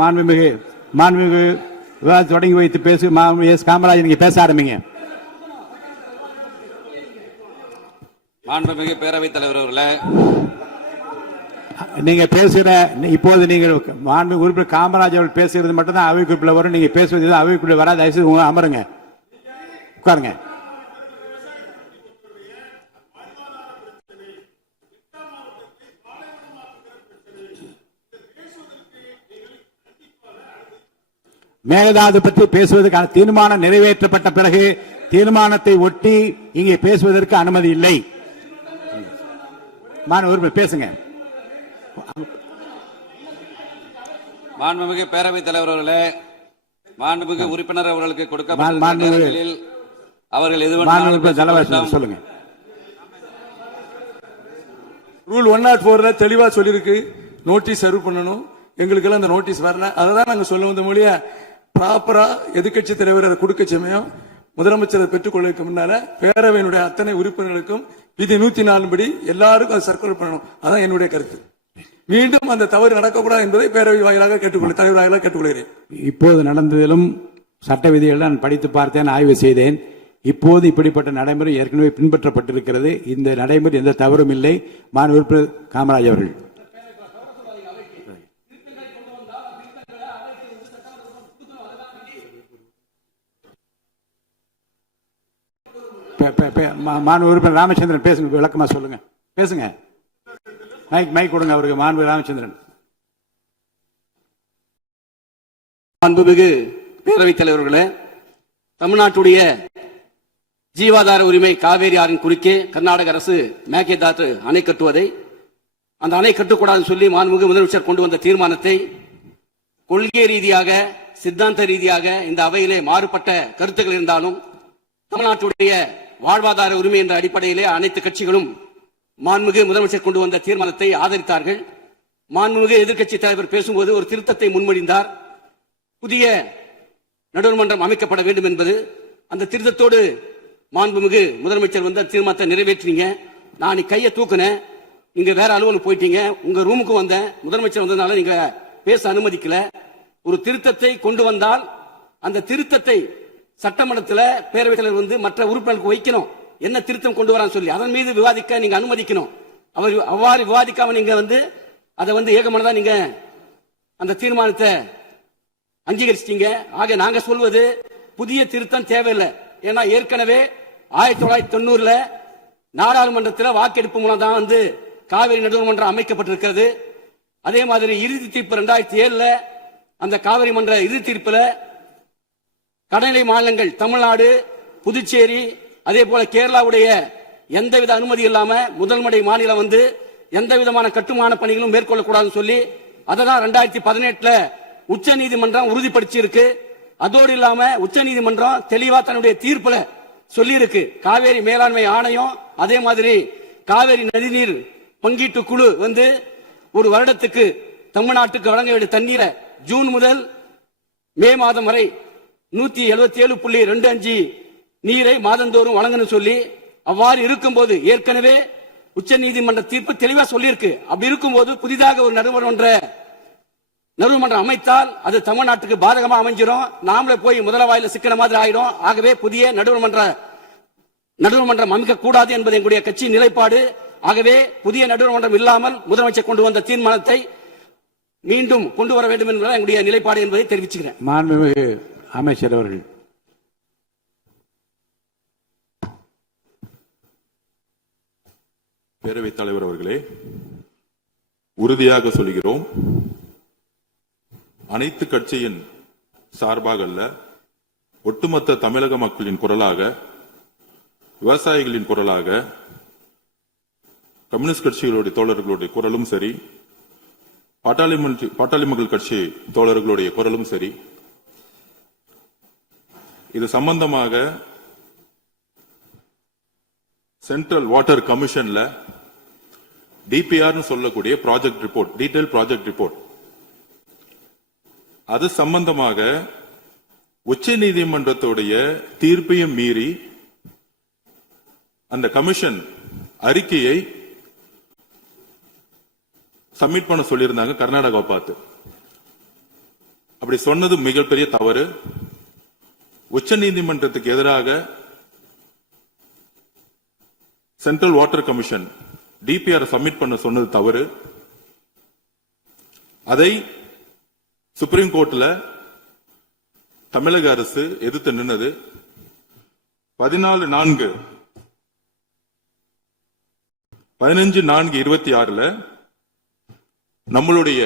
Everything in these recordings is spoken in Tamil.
மாண்புமிகு விவாதத்தை தொடங்கி வைத்து பேசு. எஸ் காமராஜ், நீங்க பேச ஆரம்பிங்க. மாண்புமிகு பேரவைத் தலைவர் அவர்களே, நீங்க பேசுகிற இப்போது நீங்கள் மாண்புமிகு உறுப்பினர் காமராஜ் அவர்கள் பேசுகிறது மட்டும்தான் அவை குறிப்பில் வரும். நீங்க பேசுவது அவை குறிப்பில் வராது. தயவுசெய்து அமருங்க, உட்காருங்க. மேகதாது பற்றி பேசுவதற்கான தீர்மானம் நிறைவேற்றப்பட்ட பிறகு தீர்மானத்தை ஒட்டி இங்கே பேசுவதற்கு அனுமதி இல்லை. பேசுங்க. மாண்புமிகு பேரவைத் தலைவர் அவர்களே, மாண்புமிகு உறுப்பினர் அவர்களுக்கு கொடுக்கப்பட்ட அவர்கள் எது சொல்லுங்க. ரூல் 104 தெளிவா சொல்லிருக்கு, நோட்டீஸ் சர்வ் பண்ணணும். எங்களுக்கு எல்லாம் அந்த நோட்டீஸ் வரல. அதான் நாங்க சொல்ல வந்த மொழியா ப்ராப்பரா எதிர்கட்சி தலைவர் அதை கொடுக்க சமயம் முதலமைச்சரை பெற்றுக்கொள்வதற்கு முன்னால பேரவையினுடைய அத்தனை உறுப்பினர்களுக்கும் விதி 104 படி எல்லாருக்கும் அதை சர்க்குலர் பண்ணணும். அதான் என்னுடைய கருத்து. மீண்டும் அந்த தவறு நடக்கக்கூடாது என்பதை பேரவை வாயிலாக கேட்டுக்கொள்ள தலைவர் வாயிலாக கேட்டுக்கொள்கிறேன். இப்போது நடந்ததிலும் சட்ட விதிகள் நான் படித்து பார்த்தேன், ஆய்வு செய்தேன். இப்போது இப்படிப்பட்ட நடைமுறை ஏற்கனவே பின்பற்றப்பட்டிருக்கிறது. இந்த நடைமுறை எந்த தவறும் இல்லை. மாண்பு உறுப்பினர் காமராஜ் அவர்கள் மாண்பு உறுப்பினர் ராமச்சந்திரன் பேசுங்க, விளக்கமா சொல்லுங்க, பேசுங்க. மைக் கொடுங்க அவருக்கு. மாண்பு ராமச்சந்திரன். மாண்புமிகு பேரவைத் தலைவர்களே, தமிழ்நாட்டுடைய ஜீவாதார உரிமை காவேரி ஆறின் குறுக்கே கர்நாடக அரசு மேகதாது அணை கட்டுவதை, அந்த அணை கட்டக்கூடாதுன்னு சொல்லி மாண்புமிகு முதலமைச்சர் கொண்டு வந்த தீர்மானத்தை கொள்கை ரீதியாக சித்தாந்த ரீதியாக இந்த அவையிலே மாறுபட்ட கருத்துக்கள் இருந்தாலும் தமிழ்நாட்டுடைய வாழ்வாதார உரிமை என்ற அடிப்படையிலே அனைத்து கட்சிகளும் மாண்புமிகு முதலமைச்சர் கொண்டு வந்த தீர்மானத்தை ஆதரித்தார்கள். மாண்புமிகு எதிர்க்கட்சி தலைவர் பேசும்போது ஒரு திருத்தத்தை முன்மொழிந்தார். புதிய நடுவர்மன்றம் அமைக்கப்பட வேண்டும் என்பது. அந்த திருத்தத்தோடு மாண்புமிகு முதலமைச்சர் வந்து தீர்மானத்தை நிறைவேற்றினீங்க. நான் கையை தூக்குனேன், நீங்க வேற அலுவலகம் போயிட்டீங்க. உங்க ரூமுக்கு வந்தேன், முதலமைச்சர் வந்ததுனால நீங்க பேச அனுமதிக்கல. ஒரு திருத்தத்தை கொண்டு வந்தால் அந்த திருத்தத்தை சட்டமன்றத்தில் பேரவைத் தலைவர் வந்து மற்ற உறுப்பினர்களுக்கு வைக்கணும். என்ன திருத்தம் கொண்டு வரான்னு சொல்லி அதன் மீது விவாதிக்க நீங்க அனுமதிக்கணும். அவர் அவ்வாறு விவாதிக்காம நீங்க வந்து அதை வந்து ஏகமனதா நீங்க அந்த தீர்மானத்தை அங்கீகரிச்சிட்டீங்க. ஆக நாங்க சொல்வது புதிய திருத்தம் தேவையில்லை. ஏன்னா ஏற்கனவே 1990 நாடாளுமன்றத்தில் வாக்கெடுப்பு மூலம் தான் வந்து காவிரி நடுவர்மன்றம் அமைக்கப்பட்டிருக்கிறது. அதே மாதிரி இறுதி தீர்ப்பு 2007 அந்த காவிரி மன்ற இறுதி தீர்ப்புல கடநிலை மாநிலங்கள் தமிழ்நாடு, புதுச்சேரி, அதே போல கேரளாவுடைய எந்தவித அனுமதி இல்லாம முதல்மடை மாநிலம் வந்து எந்த விதமான கட்டுமான பணிகளும் மேற்கொள்ளக்கூடாதுன்னு சொல்லி அதை தான் 2018 உச்ச நீதிமன்றம் உறுதிப்படுத்தியிருக்கு. அதோடு இல்லாம உச்ச நீதிமன்றம் தெளிவா தன்னுடைய தீர்ப்புல சொல்லி இருக்கு, காவேரி மேலாண்மை ஆணையம் அதே மாதிரி காவேரி நதிநீர் பங்கீட்டு குழு வந்து ஒரு வருடத்துக்கு தமிழ்நாட்டுக்கு வழங்க வேண்டிய தண்ணீரை ஜூன் முதல் மே மாதம் வரை 177.25 நீரை மாதந்தோறும் வழங்கணும் சொல்லி அவ்வாறு இருக்கும்போது ஏற்கனவே உச்ச நீதிமன்ற தீர்ப்பு தெளிவா சொல்லியிருக்கு. அப்படி இருக்கும்போது புதிதாக ஒரு நடுவர்மன்றம் அமைத்தால் அது தமிழ்நாட்டுக்கு பாதகமா அமைஞ்சிரும். நாமளே போய் முதல வாயில சிக்கிற மாதிரி ஆயிடும். ஆகவே புதிய நடுவர்மன்றம் அமைக்க கூடாது என்பது எங்களுடைய கட்சி நிலைப்பாடு. ஆகவே புதிய நடுவர்மன்றம் இல்லாமல் முதலமைச்சர் கொண்டு வந்த தீர்மானத்தை மீண்டும் கொண்டு வர வேண்டும் என்பது எங்களுடைய நிலைப்பாடு என்பதை தெரிவிச்சுக்கிறேன். மாண்புமிகு அமைச்சர் அவர்கள். பேரவைத் தலைவர் அவர்களே, உறுதியாக சொல்கிறோம், அனைத்து கட்சியின் சார்பாக அல்ல, ஒட்டுமொத்த தமிழக மக்களின் குரலாக, விவசாயிகளின் குரலாக, கம்யூனிஸ்ட் கட்சிகளுடைய தோழர்களுடைய குரலும் சரி, பாட்டாளி மக்கள் கட்சி தோழர்களுடைய குரலும் சரி, இது சம்பந்தமாக சென்ட்ரல் வாட்டர் கமிஷன்ல டிபிஆர் சொல்லக்கூடிய project report, detail project report, அது சம்பந்தமாக உச்ச நீதிமன்றத்துடைய தீர்ப்பையும் மீறி அந்த கமிஷன் அறிக்கையை சப்மிட் பண்ண சொல்லியிருந்தாங்க கர்நாடகாவை பார்த்து. அப்படி சொன்னது மிகப்பெரிய தவறு. உச்சநீதிமன்றத்துக்கு எதிராக central water commission DPR submit பண்ண சொன்னது தவறு. அதை சுப்ரீம் கோர்ட்ல தமிழக அரசு எதிர்த்து நின்னது. 15/4/26 நம்மளுடைய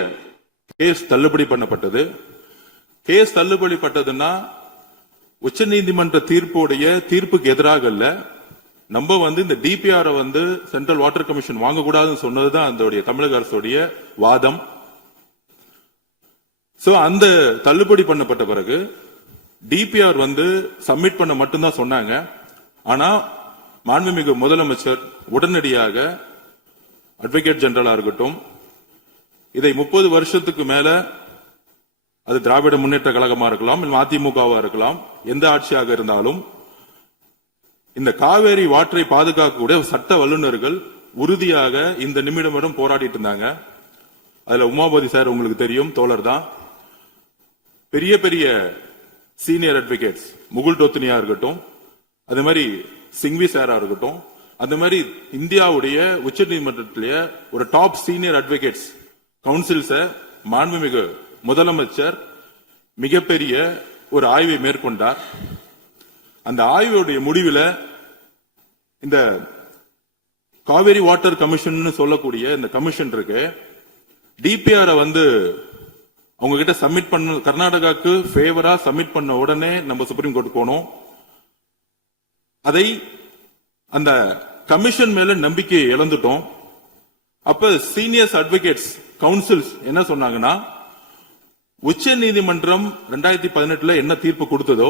கேஸ் தள்ளுபடி பண்ணப்பட்டது. கேஸ் தள்ளுபடி பட்டதுன்னா உச்சநீதிமன்ற தீர்ப்புக்கு எதிராக இல்ல, நம்ம இந்த டிபிஆர் சென்ட்ரல் வாட்டர் கமிஷன் வாங்கக்கூடாதுன்னு சொன்னதுதான் அந்த தமிழக அரசுடைய வாதம். சோ அந்த தள்ளுபடி பண்ணப்பட்ட பிறகு டிபிஆர் சப்மிட் பண்ண மட்டும்தான் சொன்னாங்க. ஆனா மாண்புமிகு முதலமைச்சர் உடனடியாக அட்வொகேட் ஜெனரலா இருக்கட்டும், இதை 30 வருஷத்துக்கு மேல அது திராவிட முன்னேற்ற கழகமா இருக்கலாம், அதிமுகவா இருக்கலாம், எந்த ஆட்சியாக இருந்தாலும் இந்த காவேரி வாட்டரை பாதுகாக்கக்கூடிய சட்ட வல்லுநர்கள் உறுதியாக இந்த நிமிடம் போராடிட்டு இருந்தாங்க. அதுல உமாபதி சார் உங்களுக்கு தெரியும், தோழர் தான். பெரிய பெரிய சீனியர் அட்வொகேட்ஸ் முகுல் டோத்னியா இருக்கட்டும், அது மாதிரி சிங்வி சாரா இருக்கட்டும், அந்த மாதிரி இந்தியாவுடைய உச்ச நீதிமன்றத்திலேயே ஒரு டாப் சீனியர் அட்வொகேட்ஸ் கவுன்சில்ஸ மாண்புமிகு முதலமைச்சர் மிகப்பெரிய ஒரு ஆய்வை மேற்கொண்டார். அந்த ஆய்வுடைய முடிவில் இந்த காவேரி வாட்டர் கமிஷன் சொல்லக்கூடிய இந்த கமிஷன் இருக்கு, டிபிஆர் அவங்க கிட்ட சப்மிட் பண்ண, கர்நாடகாக்கு ஃபேவரா சப்மிட் பண்ண உடனே நம்ம சுப்ரீம் கோர்ட் போனோம். அதை அந்த கமிஷன் மேல நம்பிக்கையை இழந்துட்டோம். அப்ப சீனியர்ஸ் அட்வொகேட்ஸ் கவுன்சில்ஸ் என்ன சொன்னாங்கன்னா, உச்ச நீதிமன்றம் 2018 என்ன தீர்ப்பு கொடுத்ததோ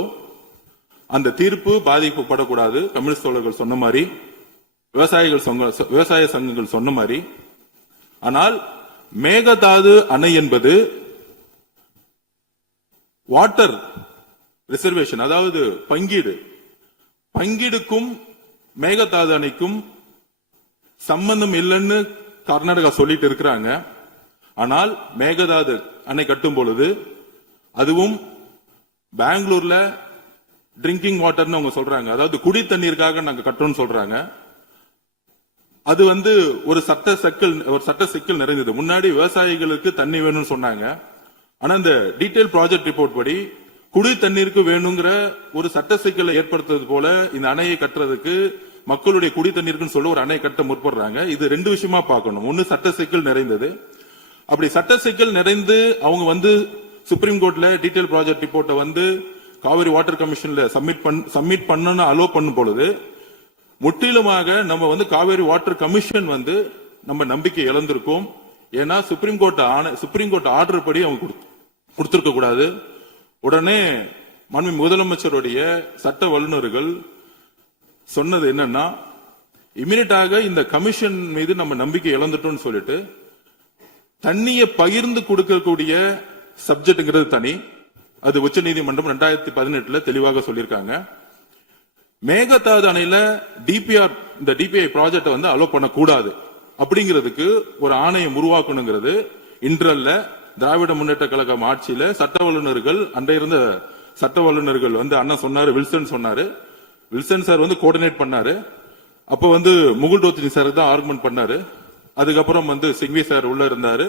அந்த தீர்ப்பு பாதிக்கப்படக்கூடாது. கம்யூனிஸ்ட் தோழர்கள் சொன்ன மாதிரி, விவசாய சங்கங்கள் சொன்ன மாதிரி. ஆனால் மேகதாது அணை என்பது வாட்டர் ரிசர்வேஷன், அதாவது பங்கீடுக்கும் மேகதாது அணைக்கும் சம்பந்தம் இல்லைன்னு கர்நாடகா சொல்லிட்டு இருக்கிறாங்க. ஆனால் மேகதாது அணை கட்டும் பொழுது அதுவும் பெங்களூர்ல ட்ரிங்கிங் வாட்டர்னு அவங்க சொல்றாங்க, அதாவது குடி தண்ணீருக்காக நாங்க கட்டுறோம்னு சொல்றாங்க. அது ஒரு சட்ட சிக்கல் நிறைந்தது. முன்னாடி விவசாயிகளுக்கு தண்ணி வேணும்னு சொன்னாங்க. ஆனா இந்த டீடைல் ப்ராஜெக்ட் ரிப்போர்ட் படி குடி தண்ணீருக்கு வேணுங்கிற ஒரு சட்ட சிக்கலை ஏற்படுத்துறது போல இந்த அணையை கட்டுறதுக்கு மக்களுடைய குடி தண்ணீருக்குன்னு சொல்ல ஒரு அணை கட்ட முற்படுறாங்க. இது ரெண்டு விஷயமா பார்க்கணும். ஒன்னு சட்ட சிக்கல் நிறைந்தது. அப்படி சட்ட சிக்கல் நிறைந்து அவங்க சுப்ரீம் கோர்ட்ல டீடைல் ப்ராஜெக்ட் ரிப்போர்ட்டை காவிரி வாட்டர் கமிஷன்ல சப்மிட் பண்ண அலோ பண்ணும் பொழுது முற்றிலுமாக நம்ம காவேரி வாட்டர் கமிஷன் நம்ம நம்பிக்கை இழந்திருக்கோம். ஏன்னா சுப்ரீம் கோர்ட் ஆர்டர் படி அவங்க கொடுத்திருக்க கூடாது. உடனே மாண்புமிகு முதலமைச்சருடைய சட்ட வல்லுநர்கள் சொன்னது என்னன்னா, இமிடியட்டாக இந்த கமிஷன் மீது நம்ம நம்பிக்கை இழந்துட்டோம்னு சொல்லிட்டு தண்ணியை பகிர்ந்து கொடுக்கக்கூடிய சப்ஜெக்ட்ங்கிறது தனி. அது உச்ச நீதிமன்றம் 2018 தெளிவாக சொல்லியிருக்காங்க. மேகதாது அணையில இந்த டிபிஐ ப்ராஜெக்ட் அலோ பண்ணக்கூடாது அப்படிங்கிறதுக்கு ஒரு ஆணையம் உருவாக்கணுங்கிறது இன்றல்ல. திராவிட முன்னேற்ற கழகம் ஆட்சியில சட்ட வல்லுநர்கள், அன்றைய இருந்த சட்ட வல்லுநர்கள் அண்ணன் சொன்னாரு, வில்சன் சொன்னாரு, வில்சன் சார் கோஆர்டினேட் பண்ணாரு. அப்ப முகுல் டோத்னி சார் தான் ஆர்குமெண்ட் பண்ணாரு. அதுக்கப்புறம் சிங்வி சார் உள்ள இருந்தாரு.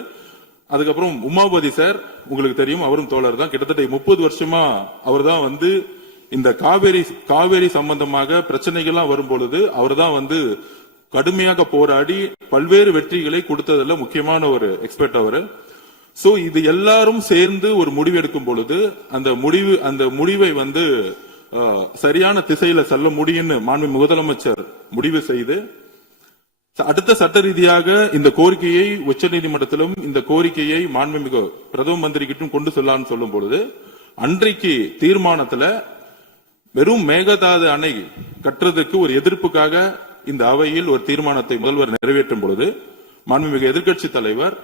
அதுக்கப்புறம் உமாபதி சார் உங்களுக்கு தெரியும், அவரும் தோழர் தான். கிட்டத்தட்ட 30 வருஷமா அவர் தான் இந்த காவேரி சம்பந்தமாக பிரச்சனைகள்லாம் வரும் பொழுது அவர் தான் கடுமையாக போராடி பல்வேறு வெற்றிகளை கொடுத்ததுல முக்கியமான ஒரு எக்ஸ்பர்ட் அவர். சோ இது எல்லாரும் சேர்ந்து ஒரு முடிவு எடுக்கும் பொழுது அந்த முடிவை சரியான திசையில செல்ல முடியும்னு மாண்புமிகு முதலமைச்சர் முடிவு செய்து அடுத்த சட்ட ரீதியாக இந்த கோரிக்கையை உச்ச நீதிமன்றத்திலும் இந்த கோரிக்கையை மாண்புமிகு பிரதம மந்திரி கிட்டும் கொண்டு செல்லலாம்னு சொல்லும் பொழுது அன்றைக்கு தீர்மானத்துல வெறும் மேகதாது அணை கட்டுறதுக்கு ஒரு எதிர்ப்புக்காக இந்த அவையில் ஒரு தீர்மானத்தை முதல்வர் நிறைவேற்றும் பொழுது மாண்புமிகு எதிர்க்கட்சி தலைவர்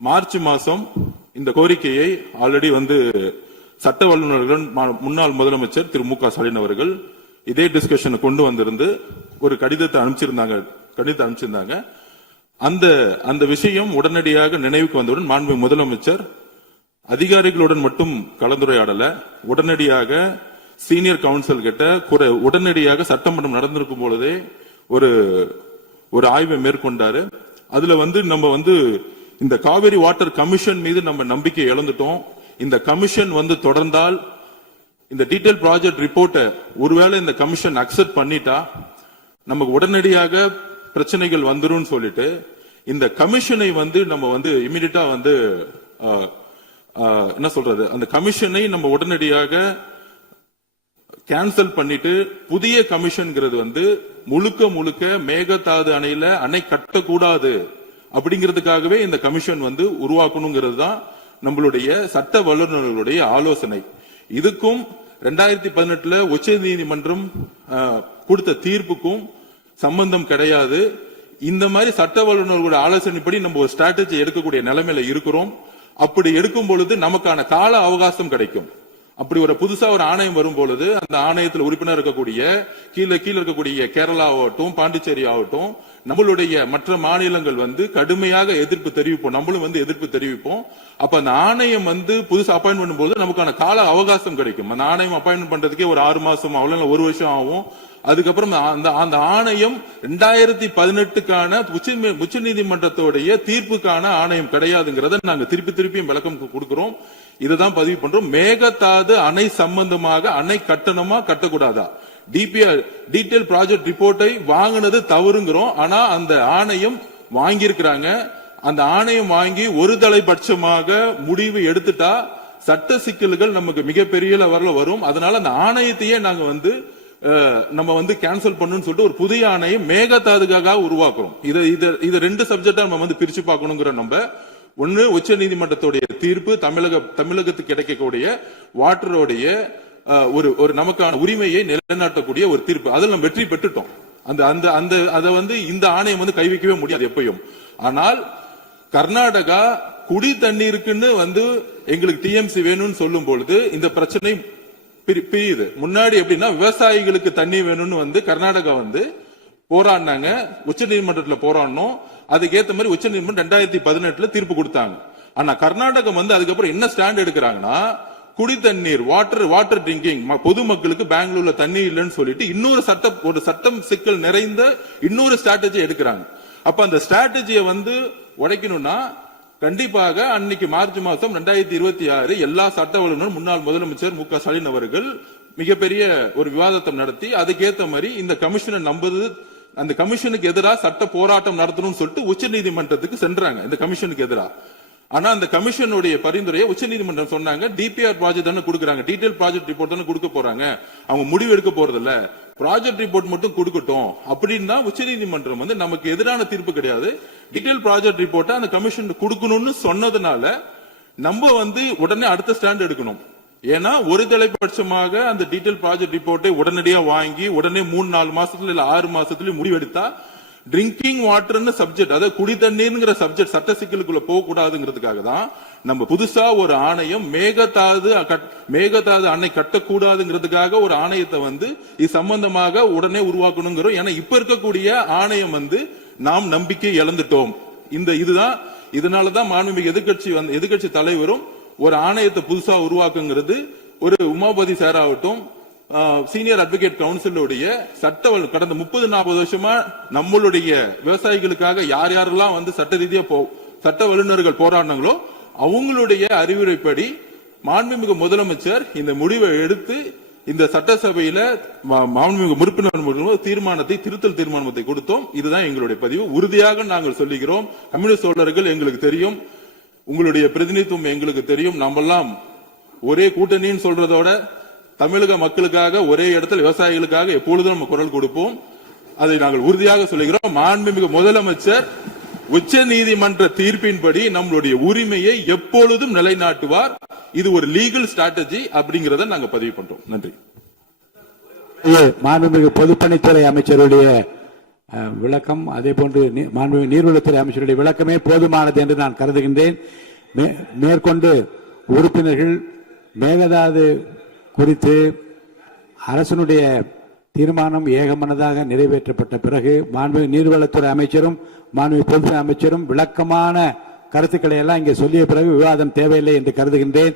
மார்ச் மாசம் இந்த கோரிக்கையை ஆல்ரெடி சட்ட வல்லுநர்கள் முன்னாள் முதலமைச்சர் திரு மு க ஸ்டாலின் அவர்கள் இதே டிஸ்கஷனை கொண்டு வந்திருந்து ஒரு கடிதத்தை அனுப்பிச்சிருந்தாங்க. அந்த விஷயம் உடனடியாக நினைவுக்கு வந்தவுடன் மாண்புமிகு முதலமைச்சர் அதிகாரிகளுடன் மட்டும் கலந்துரையாடல, உடனடியாக சீனியர் கவுன்சில் கிட்ட உடனடியாக சட்டமன்றம் நடந்திருக்கும் பொழுதே ஒரு ஆய்வை மேற்கொண்டாரு. அதுல நம்ம இந்த காவிரி வாட்டர் கமிஷன் மீது நம்ம நம்பிக்கை இழந்துட்டோம். இந்த கமிஷன் தொடர்ந்தால் இந்த டீடைல் ப்ராஜெக்ட் ரிப்போர்ட்டை ஒருவேளை இந்த கமிஷன் அக்செப்ட் பண்ணிட்டா நமக்கு உடனடியாக பிரச்சனைகள் வந்துரும் சொல்லிட்டு இந்த கமிஷனை நம்ம இமிடியட்டா என்ன சொல்றது, அந்த கமிஷனை நம்ம உடனடியாக கேன்சல் பண்ணிட்டு புதிய கமிஷன்ங்கிறது முழுக்க முழுக்க மேகதாது அணையில அணை கட்டக்கூடாது அப்படிங்கிறதுக்காகவே இந்த கமிஷன் உருவாக்கணுங்கிறது தான் நம்மளுடைய சட்ட வல்லுநர்களுடைய ஆலோசனை. இதுக்கும் 2018 உச்ச நீதிமன்றம் கொடுத்த தீர்ப்புக்கும் சம்பந்தம் கிடையாது. இந்த மாதிரி சட்ட வல்லுநர்களுடைய ஆலோசனைப்படி நம்ம ஒரு ஸ்ட்ராட்டஜி எடுக்கக்கூடிய நிலைமையில இருக்கிறோம். அப்படி எடுக்கும் பொழுது நமக்கான கால அவகாசம் கிடைக்கும். அப்படி ஒரு புதுசா ஒரு ஆணையம் வரும் பொழுது அந்த ஆணையத்தில் உறுப்பினர் இருக்கக்கூடிய கீழே இருக்கக்கூடிய கேரளா ஆகட்டும், பாண்டிச்சேரி ஆகட்டும், நம்மளுடைய மற்ற மாநிலங்கள் கடுமையாக எதிர்ப்பு தெரிவிப்போம். நம்மளும் எதிர்ப்பு தெரிவிப்போம். அப்ப அந்த ஆணையம் புதுசா அப்பாயின்ட் பண்ணும்போது நமக்கான கால அவகாசம் கிடைக்கும். அந்த ஆணையம் அப்பாயின்ட் பண்றதுக்கே ஒரு 6 மாசம் அவ்வளவு 1 வருஷம் ஆகும். அதுக்கப்புறம் அந்த ஆணையம் 2018க்கான உச்ச நீதிமன்றத்தோடைய தீர்ப்புக்கான ஆணையம் கிடையாதுங்கிறத நாங்க திருப்பியும் விளக்கம் கொடுக்கிறோம். இதுதான் பதிவு பண்றோம். மேகதாது அணை சம்பந்தமாக அணை கட்டணமா கட்டக்கூடாதா, டீடைல் ப்ராஜெக்ட் ரிப்போர்ட்டை வாங்கினது தவறுங்கிறோம். ஆனா அந்த ஆணையம் வாங்கியிருக்கிறாங்க. அந்த ஆணையம் வாங்கி ஒரு தலைபட்சமாக முடிவு எடுத்துட்டா சட்ட சிக்கல்கள் நமக்கு மிகப்பெரிய லெவல்ல வரும். அதனால அந்த ஆணையத்தையே நாங்க நம்ம கேன்சல் பண்ணணும்னு சொல்லிட்டு ஒரு புதிய ஆணையம் மேகதாதுக்காக உருவாக்குறோம். இது 2 சப்ஜெக்டா நம்ம பிரிச்சு பார்க்கணுங்கிற நம்ம ஒன்னு உச்ச நீதிமன்றத்துடைய தீர்ப்பு, தமிழகத்துக்கு கிடைக்கக்கூடிய வாட்டரோடைய ஒரு நமக்கான உரிமையை நிலைநாட்டக்கூடிய ஒரு தீர்ப்பு. அதில் நம்ம வெற்றி பெற்றுட்டோம். அந்த இந்த ஆணையம் கை வைக்கவே முடியாது எப்பயும். ஆனால் கர்நாடகா குடி தண்ணீருக்குன்னு எங்களுக்கு டிஎம்சி வேணும்னு சொல்லும் பொழுது இந்த பிரச்சனை பிரியுது. முன்னாடி எப்படின்னா விவசாயிகளுக்கு தண்ணி வேணும்னு கர்நாடகா போராடினாங்க, உச்ச நீதிமன்றத்தில் போராடணும். அதுக்கேற்ற மாதிரி உச்ச நீதிமன்றம் 2018 தீர்ப்பு கொடுத்தாங்க. ஆனா கர்நாடகம் அதுக்கப்புறம் என்ன ஸ்டாண்ட் எடுக்கிறாங்கன்னா, குடி தண்ணீர் வாட்டர் ட்ரிங்கிங் பொதுமக்களுக்கு பெங்களூர்ல தண்ணி இல்லைன்னு சொல்லிட்டு ஒரு சட்டம் சிக்கல் நிறைந்த இன்னொரு ஸ்ட்ராட்டஜி எடுக்கிறாங்க. அப்ப அந்த ஸ்ட்ராட்டஜியை உடைக்கணும்னா கண்டிப்பாக அன்னைக்கு மார்ச் மாசம் 2026 எல்லா சட்ட வல்லுநரும் முன்னாள் முதலமைச்சர் மு க ஸ்டாலின் அவர்கள் மிகப்பெரிய ஒரு விவாதத்தை நடத்தி அதுக்கேற்ற மாதிரி இந்த கமிஷனை நம்புது, அந்த கமிஷனுக்கு எதிராக சட்ட போராட்டம் நடத்தணும்னு சொல்லிட்டு உச்ச நீதிமன்றத்துக்கு சென்றாங்க இந்த கமிஷனுக்கு எதிராக. ஆனா அந்த கமிஷனுடைய பரிந்துரையை உச்ச நீதிமன்றம் சொன்னாங்க, டிபிஆர் ப்ராஜெக்ட் தானே கொடுக்குறாங்க, டீடைல் ப்ராஜெக்ட் ரிப்போர்ட் தானே கொடுக்க போறாங்க, அவங்க முடிவு எடுக்க போறது இல்ல, ப்ராஜெக்ட் ரிப்போர்ட் மட்டும் கொடுக்கட்டும் அப்படின்னா உச்ச நீதிமன்றம் நமக்கு எதிரான தீர்ப்பு கிடையாது. டீடைல் ப்ராஜெக்ட் ரிப்போர்ட்டை அந்த கமிஷன் கொடுக்கணும்னு சொன்னதுனால நம்ம உடனே அடுத்த ஸ்டாண்ட் எடுக்கணும். ஏன்னா ஒரு தலைபட்சமாக அந்த டீடைல் ப்ராஜெக்ட் ரிப்போர்ட்டை உடனடியா வாங்கி உடனே 3-4 மாசத்துல இல்ல 6 மாசத்துல முடிவெடுத்தா ட்ரிங்கிங் வாட்டர்னு சப்ஜெக்ட், அதாவது குடி தண்ணீர்ங்கிற சப்ஜெக்ட் சட்ட சிக்கலுக்குள்ள போக கூடாதுங்கிறதுக்காக தான் நம்ம புதுசா ஒரு ஆணையம் மேகதாது அணை கட்டக்கூடாதுங்கிறதுக்காக ஒரு ஆணையத்தை இது சம்பந்தமாக உடனே உருவாக்கணுங்கிறோம். ஏன்னா இப்ப இருக்கக்கூடிய ஆணையம் நாம் நம்பிக்கை இழந்துட்டோம். இதுதான் இதனாலதான் மாண்புமிகு எதிர்க்கட்சி தலைவரும் ஒரு ஆணையத்தை புதுசா உருவாக்குங்கிறது ஒரு உமாபதி சார் ஆகட்டும், சீனியர் அட்வொகேட் கவுன்சிலுடைய கடந்த 30-40 வருஷமா நம்மளுடைய விவசாயிகளுக்காக யார் யாரெல்லாம் சட்ட ரீதியா சட்ட வல்லுநர்கள் போராடினாங்களோ அவங்களுடைய அறிவுரைப்படி மாண்புமிகு முதலமைச்சர் இந்த முடிவை எடுத்து இந்த சட்டசபையில மாண்புமிகு உறுப்பினர் தீர்மானத்தை திருத்தல் தீர்மானத்தை கொடுத்தோம். இதுதான் எங்களுடைய பதிவு. உறுதியாக நாங்கள் சொல்லுகிறோம், கம்யூனிஸ்ட் தோழர்கள் எங்களுக்கு தெரியும், உங்களுடைய பிரதிநிதித்துவம் எங்களுக்கு தெரியும். நம்மெல்லாம் ஒரே கூட்டணின்னு சொல்றதோட தமிழக மக்களுக்காக ஒரே இடத்துல விவசாயிகளுக்காக எப்பொழுதும் நம்ம குரல் கொடுப்போம். அதை நாங்கள் உறுதியாக சொல்லுகிறோம். மாண்புமிகு முதலமைச்சர் உச்ச நீதிமன்ற தீர்ப்பின்படி நம்மளுடைய உரிமையை எப்பொழுதும் நிலைநாட்டுவார். இது ஒரு லீகல் ஸ்ட்ராட்டஜி அப்படிங்கறத நாங்க பதிவு பண்றோம். நன்றி. மாண்புமிகு பொதுப்பணித்துறை அமைச்சருடைய விளக்கம், அதே போன்று மாண்புமிகு நீர்வளத்துறை அமைச்சருடைய விளக்கமே போதுமானது என்று நான் கருதுகின்றேன். மேற்கொண்டு உறுப்பினர்கள் மேகதாது குறித்து அரசனுடைய தீர்மானம் ஏகமனதாக நிறைவேற்றப்பட்ட பிறகு மாண்புமிகு நீர்வளத்துறை அமைச்சரும் மாண்புமிகு பொதுத்துறை அமைச்சரும் விளக்கமான கருத்துக்களை எல்லாம் இங்கே சொல்லிய பிறகு விவாதம் தேவையில்லை என்று கருதுகின்றேன்.